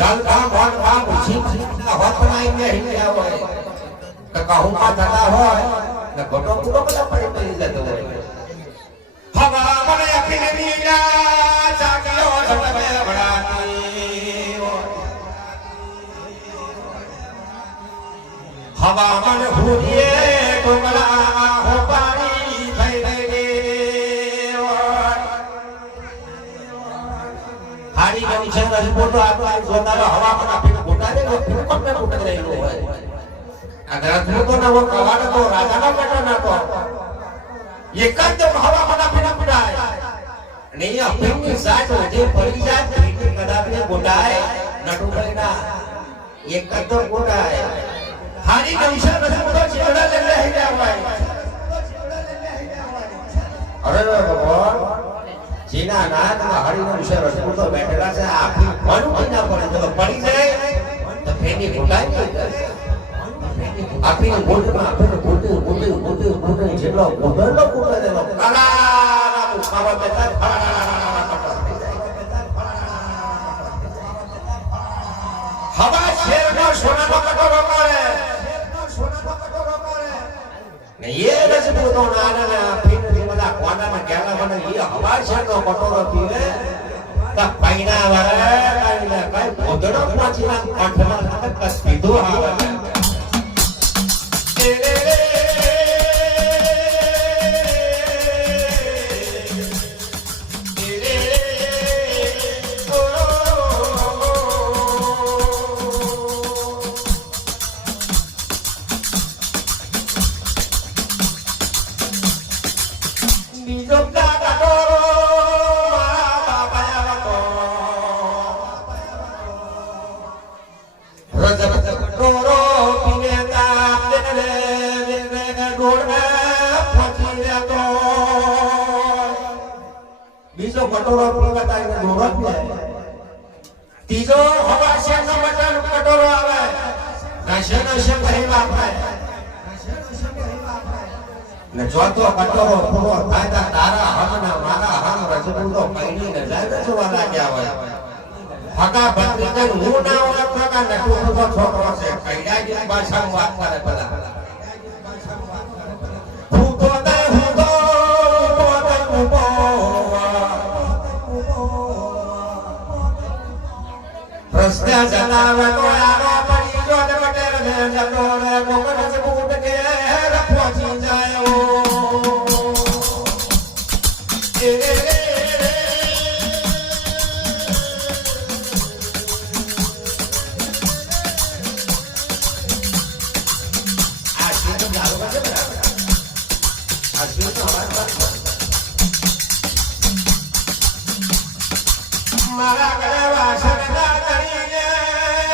ચાલ કામ ભાગ કામ છીક છીકના હોતનાઈ મે હિલ્યા હોય તો કહુમાં થતા હોય ને ઘટો પૂરો બધા પડી જતો હોય હવા મને અખીને નીલા ચાક્યો ધડવે ભડાતી હવા મને ભૂરીએ ડોંગરા હો પાણી થઈ ગઈ હારી ગઈ છે રજપૂતો આપણા જોતારો હવા મને અખીને ઘોટાડે ને ફૂકટ ને ફૂકટ રહેલો હોય આ રજપૂતો ના કવાડ તો રાજાના બેટો નાખો એકદમ હવા મને અખીને પડાય અને એ અફીણની સાચ જે પડી જાય એ કદાપને ગોટાય નટુભાઈના એકદમ ગોટાય હારી ગઈ રજપૂતો ચેડા લે હિલ્યા હોય અરે ભગવાન જીના નાથમાં હરિનો વિષય રજપૂતો બેઠેલા છે આખી મન ના પડે તો પડી જાય તો ફેની ગોટાય આખી ગોટમાં આપણે ગોટે જેટલો ગોટલો કુકરેલો કાલા મુખાવા બેઠા હવા શેરનો સોનાનો કટોરો કરે ને એ રજપૂતો નાના ફીન જેવા કોનામાં કેલા બને એ હવા શેરનો કટોરો પીવે તો પૈણા વાળા કઈ ગોદડો પાછીના કંઠમાં કસ પીધું આવે બીજો કટોરો પીવાતા એને દોરત જાય ત્રીજો હવા શેરનો કટોરો આવે નશેનો શે કહી વાપરાય ને ચોથો કટોરો પૂરો થાય તારા હમના મારા હમ રજપૂતો પૈણીને જાય જોવા લાગ્યા હોય હગા ભત્રીજા હું ના ઓળખતો કે નટુનો છોકરો છે કૈડાજી ભાષામાં વાત કરે બધા રસ્તે જલાવે કોળાનો પડી જો ને બટેર ને જતો રે મોકર જ બૂટ કે પહોંચી જાય આ છે તો ગાળો છે બરાબર આ છે તો અવાજ મારા ઘરે વાસણના કરીને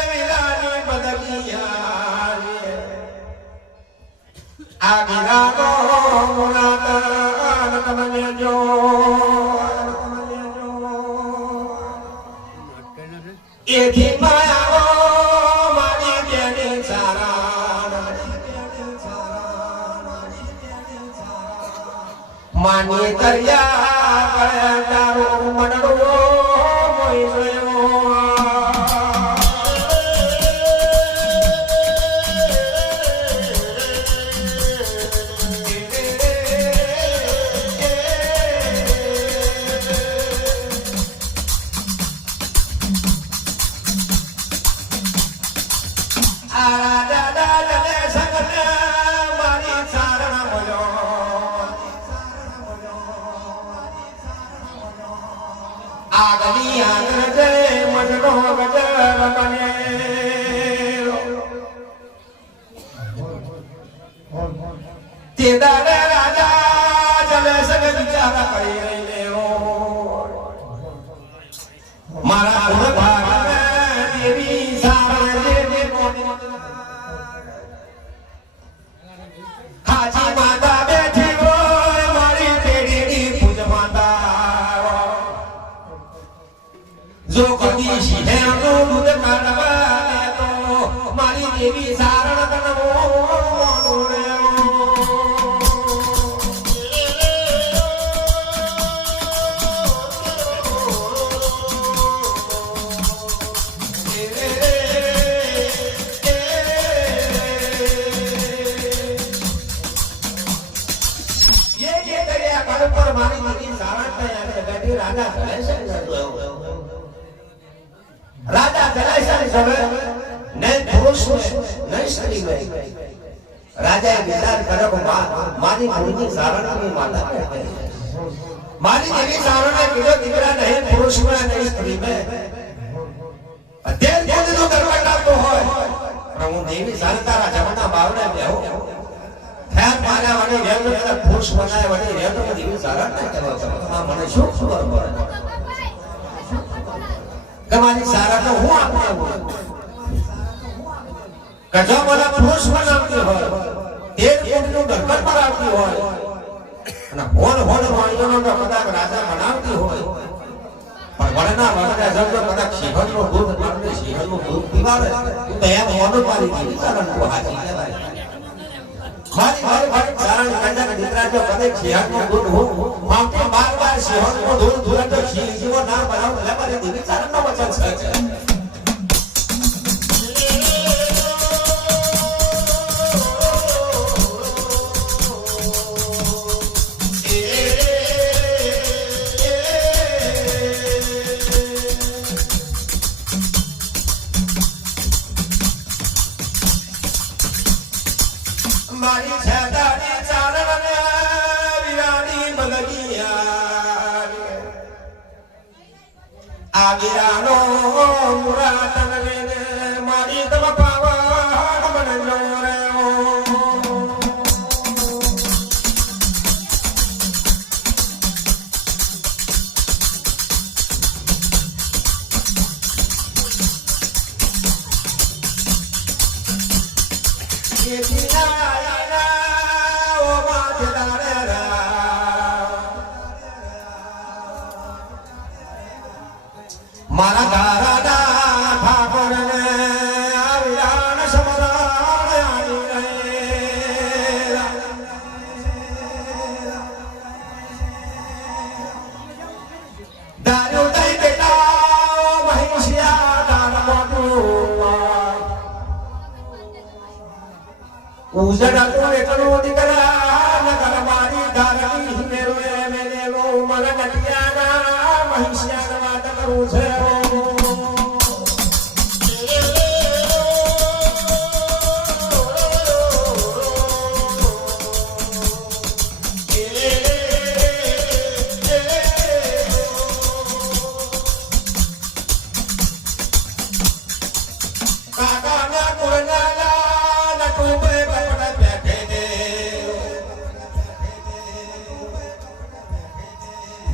વિલાની બદલિયા આ વિલાનો મુરાદ તમને જો એથી માયાઓ મારી બેની સારા માની દરિયા કરે તારું મનડું આગલી આગળ જય મનનો ગજર બને તે દાડે રાજા જલે સગ વિચાર કરી રહ્યો મારા ભાગને દેવી સારે દે હાજી માતા બેઠી હોય મારી પેઢીની પૂજ માતા જો કદી શિહેરનો દૂધ કાઢવા તો મારી દેવી સારણ તનવો Yeah. કડ પર મારી દીકરી સાવંતભાઈ આવીને બેઠી રાજા જલાઈશાને જોયો. રાજા જલાઈશાને જોયો નહીં પુરુષ નહીં સ્ત્રી નહીં. રાજાએ વિચાર કર્યો કે મારી ભૂમિની સાવંતની માતા છે. મારી દેવી સાવરણે કીધો દીકરા નહીં પુરુષમાં નહીં સ્ત્રીમાં. અત્યારે જો કરવા ટાળતો હોય પણ હું દેવી સારતારા જમણા બાવને બેહો ફેર મારા વડે રેવ એટલે પુરુષ બનાય વડે રેવ તો દેવી સારતા કરવા છે. મને શું ખબર પડે તમારી સારા તો હું આપું કજો મને પુરુષ બનાવતી હોય એક કોટનું દરબાર પર આવતી હોય અને હોડ વાણીઓનો તો કદાચ રાજા બનાવતી હોય પણ વડના વડના જજો કદાચ સિંહણનું દૂધ પીવે સિંહણનું દૂધ પીવાવે તો એમ મોનો પાડી દીધી કારણ તો હાજી કહેવાય. મારી કારણ કંડા દીકરા જો કદાચ સિંહણનું દૂધ હું માથે 12 સિંહણનું દૂધ દૂધ તો સિંહ જીવો ના બનાવ એટલે મારી દીકરી ચારણનો વચન છે. મારી છેડાની ચારણને વિરાણી મલગિયા આ વિરાનો મુરાતન લેને મારી તમ પાવા મનનો રે મારા દારાના ઠાકોરને વિરાણ સમરાણ આની રે દારૂ દઈ બેટા મહિષિયા દાર મોટું ઉજડા તો એટલું દીકરા નગર મારી દારની મેરો મેલેલો મન નટિયાના મહિષિયા વાત કરું છે.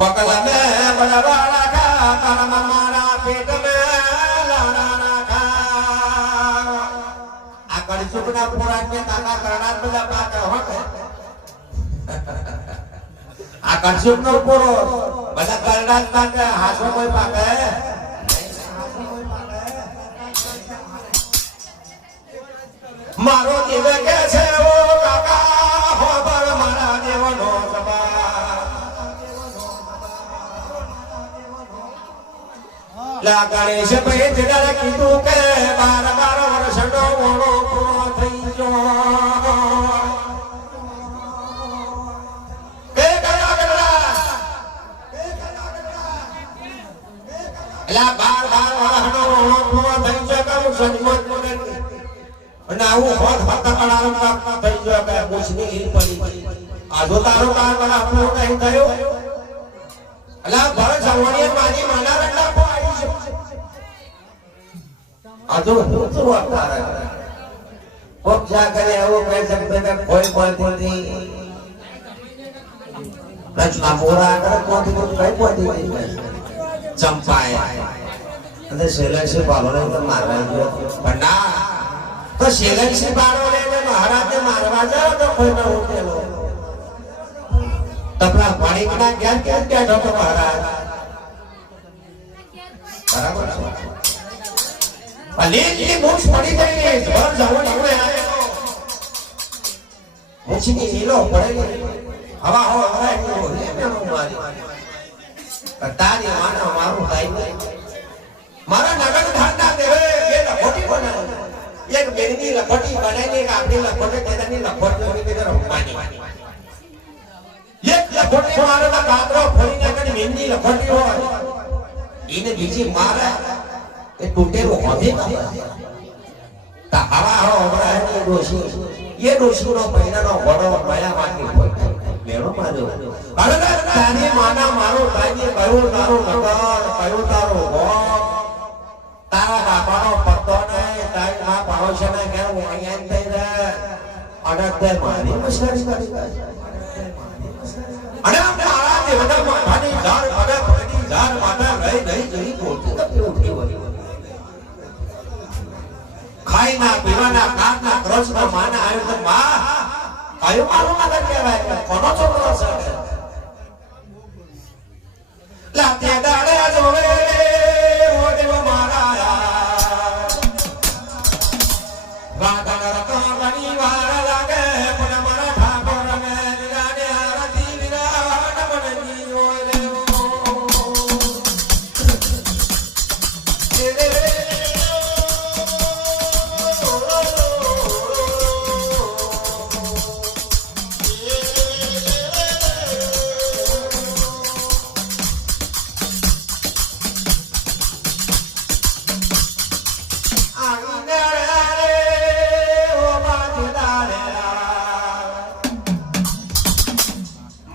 बगल में बड़ा रखा कर्म मारा पेट में लाना रखा आकड़ सुखना पुराण में ताका करना बजा पाते होते आकड़ सुखनो पुरो बजा करना पाते हाथों कोई पाते मारो जीवे कैसे वो काका हो बर मारा देवनो सबा ला गणेश भाई जड़ा कीधुं के 12 વર્ષનો મોણો પૂરો થઈ ગયો કે કયા ગણલા લા 12 વર્ષનો મોણો પૂરો થઈ ગયો કે સંજમત મોને અને આવું હોત ફતા કણારમ કા થઈ ગયો કે પૂછની ઈ પડી આ જો તારો કામ બના પૂરો નહીં થયો અલા ભર જવણીએ મારી માના રટલા आजो तो आता है अब जा करे वो कह सकते हैं कोई बोलती नहीं रचना मोरा कर कोई बोलती नहीं चंपाए अरे शेलन से बालों ने मारवा दिया बन्ना तो शेलन से बालों ने महाराज ने मारवा जाओ तो कोई ना उठे लो तबला पानी का क्या क्या क्या तो महाराज बराबर अलीली मूछ पड़ी गई है घर जावन हुए आए मूछ की नीलो पड़ेगी हवा हो हवा की हो ले में मारी कटारी माना मारू ताई मारा नगद धांडा देवे ये लखोटी बना एक बेनी लखोटी बनाने का अपनी लखोटे तेनी लखोट जो की तेरा मानी एक लखोटे નીમની લખોટી હોય એને બીજી મારે એ તૂટેલું હોધી તા હવા હો હમણાં એ ડોશી એ ડોશીનો મહિનાનો ઘોડો માયા માંથી મેળો માર્યો અરે તારી માના મારો ભાઈ કયું તારું નગર કયું તારું ગોમ તારા બાપાનો પત્તો નહીં તારી મા પાડોશીને ઘેર હું અહીંયા થઈ જાય અને તે મારી મસ્કરી કરી અને મારા દેવતા માથાની ઝાડ અને પગની ઝાડ માથા રહી રહી જઈ બોલતી તો ઉઠી વળી ખાઈના પીવાના કાકના ક્રોસના માના આવ્યો તો માં કયો મારો મગર કહેવાય કોનો છોકરો છે લાતે દાડે જોવે મોઢો મારા વાદળ રતો ઘણી વાર લાગે પણ મારા ઠાકોરને નિરાને આરતી વિરાટ બનજી હોય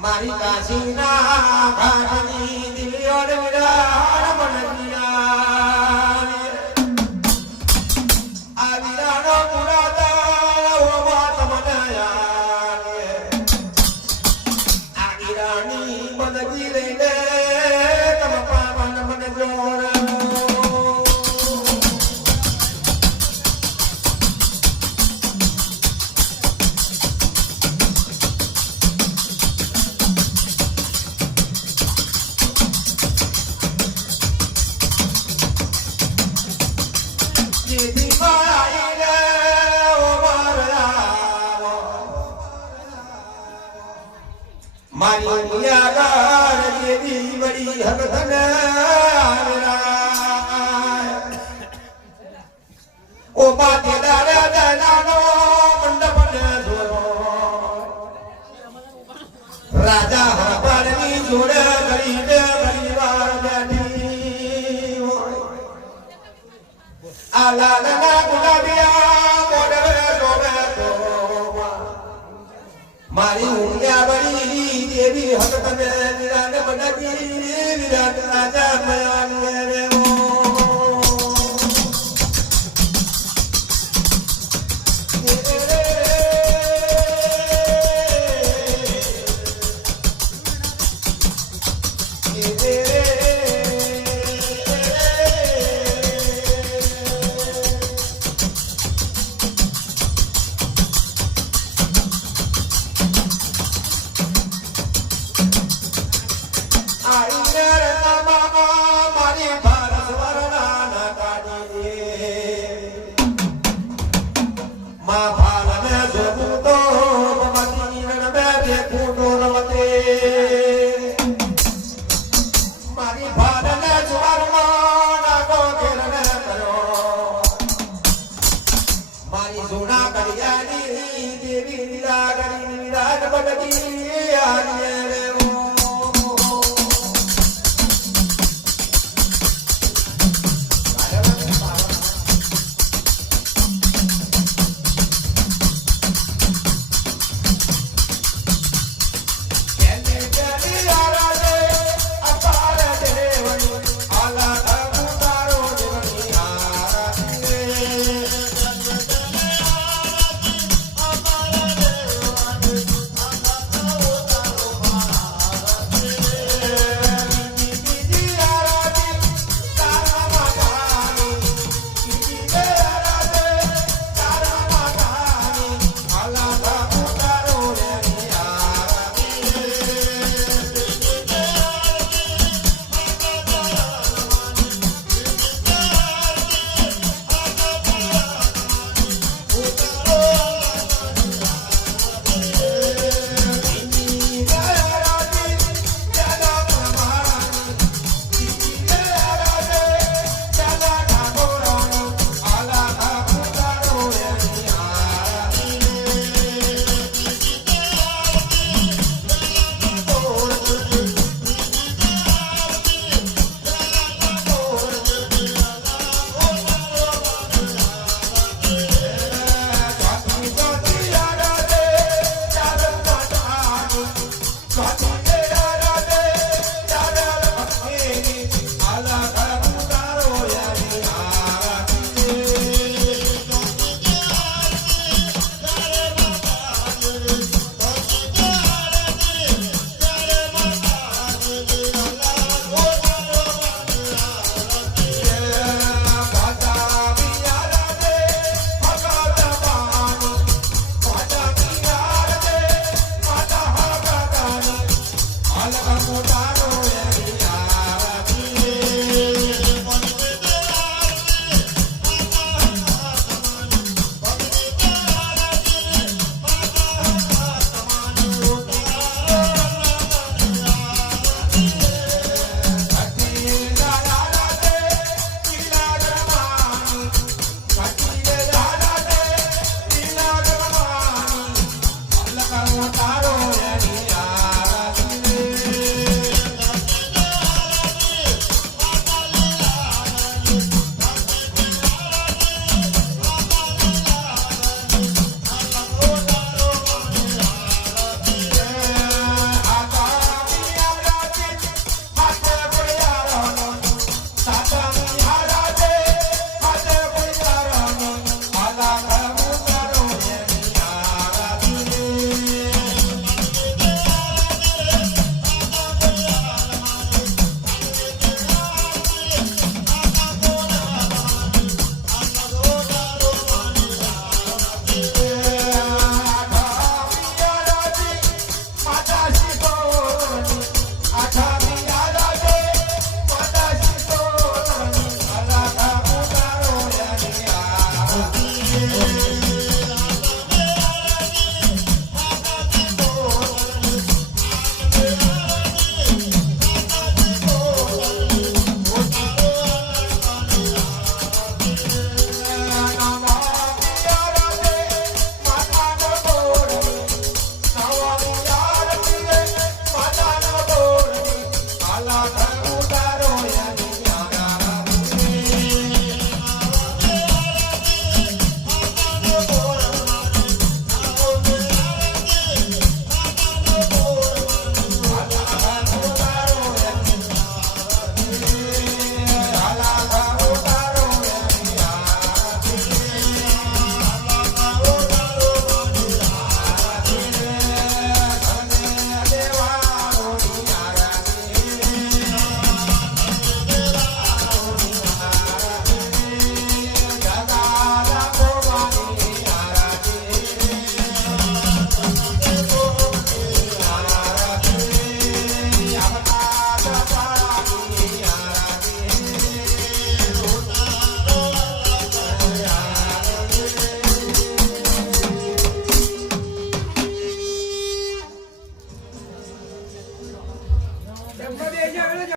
મારી કાશીના ઘાટની દિવ્યોડ વિરાટ મનજીયા આ વિરાનો પુરાતા ઓ માત મનાયા આ વિરાની મનજી લઈને તમ પાવન મન જોર મારી યાગાર દેવી વળી હકધન ઓ બાતે દાડા દાડાનો મંડપને જોયો રાજા હરપાળની જોડે ગરીબે પરિવાર બેઠી આ લાલના ગુલાબિયા મોડવે જોવે તો મારી ઉમિયા વળી દેવી હકતને વિરાટ બનકી વિરાટ રાજા ભયાન રેવો દેવી વિરાટ વિરાટ બનકી